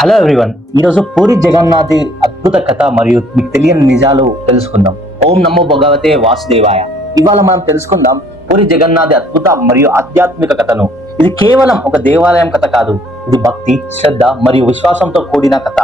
Hello everyone ఈరోజు పూరి జగన్నాథ్ అద్భుత కథ మరియు మీకు తెలియని నిజాలు తెలుసుకుందాం. ఓం నమో భగవతే వాసుదేవాయ. ఇవాళ మనం తెలుసుకుందాం పూరి జగన్నాథ్ అద్భుత మరియు ఆధ్యాత్మిక కథను. ఇది కేవలం ఒక దేవాలయం కథ కాదు. ఇది భక్తి శ్రద్ధ మరియు విశ్వాసంతో కూడిన కథ.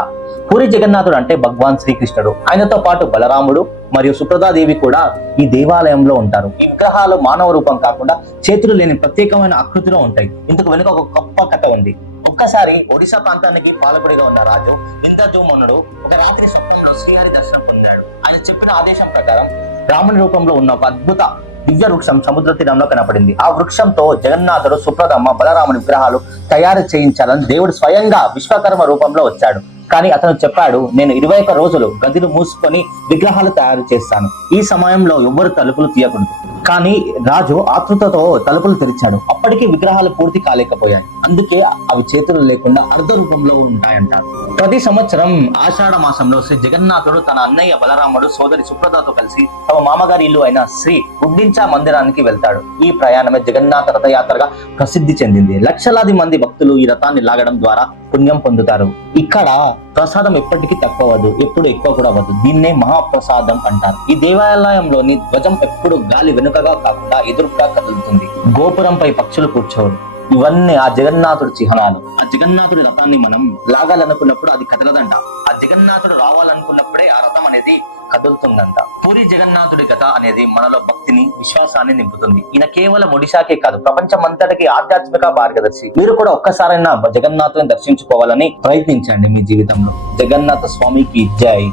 పూరి జగన్నాథుడు అంటే భగవాన్ శ్రీకృష్ణుడు. ఆయనతో పాటు బలరాముడు మరియు సుప్రదాదేవి కూడా ఈ దేవాలయంలో ఉంటారు. ఈ విగ్రహాలు మానవ రూపం కాకుండా చేతులు లేని ప్రత్యేకమైన ఆకృతిలో ఉంటాయి. ఇందుకు వెనుక ఒక గొప్ప కథ ఉంది. ఒక్కసారి ఒడిశా ప్రాంతానికి పాలకుడిగా ఉన్న రాజు ఇంద్రజూమనుడు ఒక రాత్రి స్వప్నంలో శ్రీహరి దర్శనం పొందాడు. ఆయన చెప్పిన ఆదేశం ప్రకారం రాముని రూపంలో ఉన్న ఒక అద్భుత దివ్య వృక్షం సముద్ర తీరంలో కనపడింది. ఆ వృక్షంతో జగన్నాథుడు సుప్రదమ్మ బలరాముని విగ్రహాలు తయారు చేయించాలని దేవుడు స్వయంగా విశ్వకర్మ రూపంలో వచ్చాడు. కానీ అతను చెప్పాడు నేను ఇరవై ఒక్క రోజులు గదిలు మూసుకొని విగ్రహాలు తయారు చేస్తాను. ఈ సమయంలో ఎవ్వరు తలుపులు తీయకూడదు. కానీ రాజు ఆతృతతో తలుపులు తెరిచాడు. అప్పటికీ విగ్రహాలు పూర్తి కాలేకపోయాయి. అందుకే అవి చేతులు లేకుండా అర్ధ రూపంలో ఉంటాయంటారు ప్రతి సంవత్సరం ఆషాఢ మాసంలో శ్రీ జగన్నాథుడు తన అన్నయ్య బలరాముడు సోదరి సుప్రదతో కలిసి తమ మామగారి ఇల్లు అయిన శ్రీ గుడ్డించా మందిరానికి వెళ్తాడు. ఈ ప్రయాణమే జగన్నాథ రథయాత్రగా ప్రసిద్ధి చెందింది. లక్షలాది మంది భక్తులు ఈ రథాన్ని లాగడం ద్వారా పుణ్యం పొందుతారు. ఇక్కడ ప్రసాదం ఎప్పటికీ తక్కువ అవ్వదు ఎప్పుడు ఎక్కువ కూడా అవ్వదు. దీన్నే మహాప్రసాదం అంటారు. ఈ దేవాలయంలోని ధ్వజం ఎప్పుడు గాలి వెనుకగా కాకుండా ఎదురుగా కదులుతుంది. గోపురంపై పక్షులు కూర్చోరు. ఇవన్నీ ఆ జగన్నాథుడి చిహ్నాలు. ఆ జగన్నాథుడి రథాన్ని మనం లాగాలనుకున్నప్పుడు అది కదలదంట. ఆ జగన్నాథుడు రావాలనుకున్నప్పుడే ఆ రథం అనేది కదులుతుందంట. పూరి జగన్నాథుడి కథ అనేది మనలో భక్తిని విశ్వాసాన్ని నింపుతుంది. ఈయన కేవలం ఒడిశాకే కాదు ప్రపంచం అంతటికి ఆధ్యాత్మిక మార్గదర్శి. మీరు కూడా ఒక్కసారైనా జగన్నాథుని దర్శించుకోవాలని ప్రయత్నించండి మీ జీవితంలో. జగన్నాథ స్వామికి జై.